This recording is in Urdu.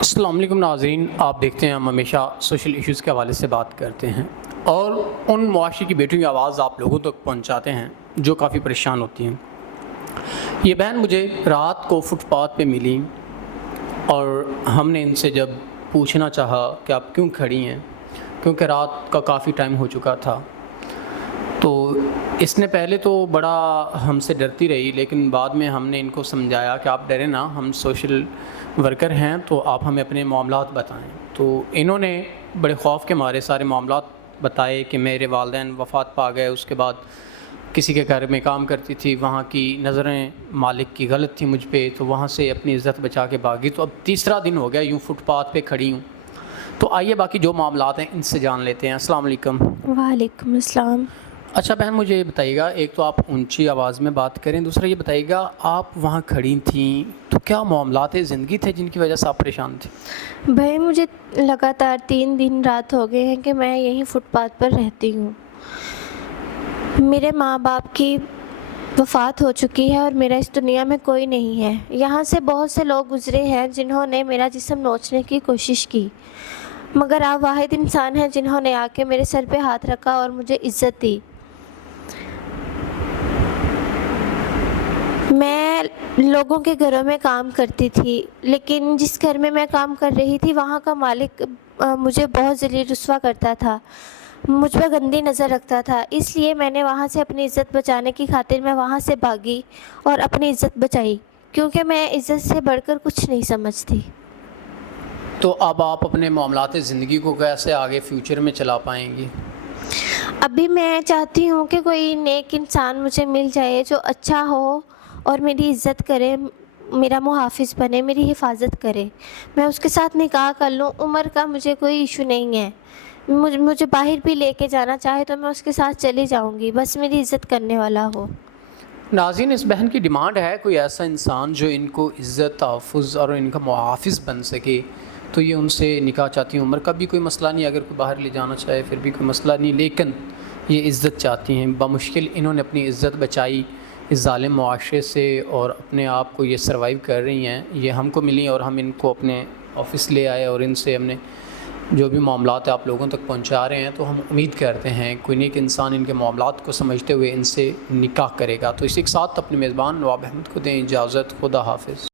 السلام علیکم ناظرین، آپ دیکھتے ہیں ہم ہمیشہ سوشل ایشوز کے حوالے سے بات کرتے ہیں اور ان معاشرے کی بیٹیوں کی آواز آپ لوگوں تک پہنچاتے ہیں جو کافی پریشان ہوتی ہیں۔ یہ بہن مجھے رات کو فٹ پاتھ پہ ملی اور ہم نے ان سے جب پوچھنا چاہا کہ آپ کیوں کھڑی ہیں، کیونکہ رات کا کافی ٹائم ہو چکا تھا، تو اس نے پہلے تو بڑا ہم سے ڈرتی رہی، لیکن بعد میں ہم نے ان کو سمجھایا کہ آپ ڈریں نا، ہم سوشل ورکر ہیں تو آپ ہمیں اپنے معاملات بتائیں۔ تو انہوں نے بڑے خوف کے مارے سارے معاملات بتائے کہ میرے والدین وفات پا گئے، اس کے بعد کسی کے گھر میں کام کرتی تھی، وہاں کی نظریں مالک کی غلط تھی مجھ پہ، تو وہاں سے اپنی عزت بچا کے بھاگی۔ تو اب تیسرا دن ہو گیا یوں فٹ پاتھ پہ کھڑی ہوں۔ تو آئیے باقی جو معاملات ہیں ان سے جان لیتے ہیں۔ السلام علیکم۔ وعلیکم السلام۔ اچھا بہن، مجھے یہ بتائیے گا، ایک تو آپ اونچی آواز میں بات کریں، دوسرا یہ بتائیے گا آپ وہاں کھڑی تھیں تو کیا معاملات زندگی تھے جن کی وجہ سے آپ پریشان تھیں؟ بھائی مجھے لگاتار 3 دن رات ہو گئے ہیں کہ میں یہیں فٹ پاتھ پر رہتی ہوں۔ میرے ماں باپ کی وفات ہو چکی ہے اور میرا اس دنیا میں کوئی نہیں ہے۔ یہاں سے بہت سے لوگ گزرے ہیں جنہوں نے میرا جسم نوچنے کی کوشش کی، مگر آپ واحد انسان ہیں جنہوں نے آ کے میرے سر پہ ہاتھ رکھا اور مجھے عزت دی۔ میں لوگوں کے گھروں میں کام کرتی تھی، لیکن جس گھر میں کام کر رہی تھی وہاں کا مالک مجھے بہت ذلیل رسوا کرتا تھا، مجھ پہ گندی نظر رکھتا تھا۔ اس لیے میں نے وہاں سے اپنی عزت بچانے کی خاطر میں وہاں سے بھاگی اور اپنی عزت بچائی، کیونکہ میں عزت سے بڑھ کر کچھ نہیں سمجھتی۔ تو اب آپ اپنے معاملات زندگی کو کیسے آگے فیوچر میں چلا پائیں گی؟ ابھی میں چاہتی ہوں کہ کوئی نیک انسان مجھے مل جائے جو اچھا ہو اور میری عزت کرے، میرا محافظ بنے، میری حفاظت کرے، میں اس کے ساتھ نکاح کر لوں۔ عمر کا مجھے کوئی ایشو نہیں ہے، مجھے باہر بھی لے کے جانا چاہے تو میں اس کے ساتھ چلی جاؤں گی، بس میری عزت کرنے والا ہو۔ ناظرین، اس بہن کی ڈیمانڈ ہے کوئی ایسا انسان جو ان کو عزت، تحفظ اور ان کا محافظ بن سکے، تو یہ ان سے نکاح چاہتی ہیں۔ عمر کا بھی کوئی مسئلہ نہیں، اگر کوئی باہر لے جانا چاہے پھر بھی کوئی مسئلہ نہیں، لیکن یہ عزت چاہتی ہیں۔ بمشکل انہوں نے اپنی عزت بچائی اس ظالم معاشرے سے اور اپنے آپ کو یہ سروائیو کر رہی ہیں۔ یہ ہم کو ملی اور ہم ان کو اپنے آفس لے آئے اور ان سے ہم نے جو بھی معاملات آپ لوگوں تک پہنچا رہے ہیں، تو ہم امید کرتے ہیں کوئی نیک انسان ان کے معاملات کو سمجھتے ہوئے ان سے نکاح کرے گا۔ تو اسی کے ساتھ اپنے میزبان نواب احمد کو دیں اجازت۔ خدا حافظ۔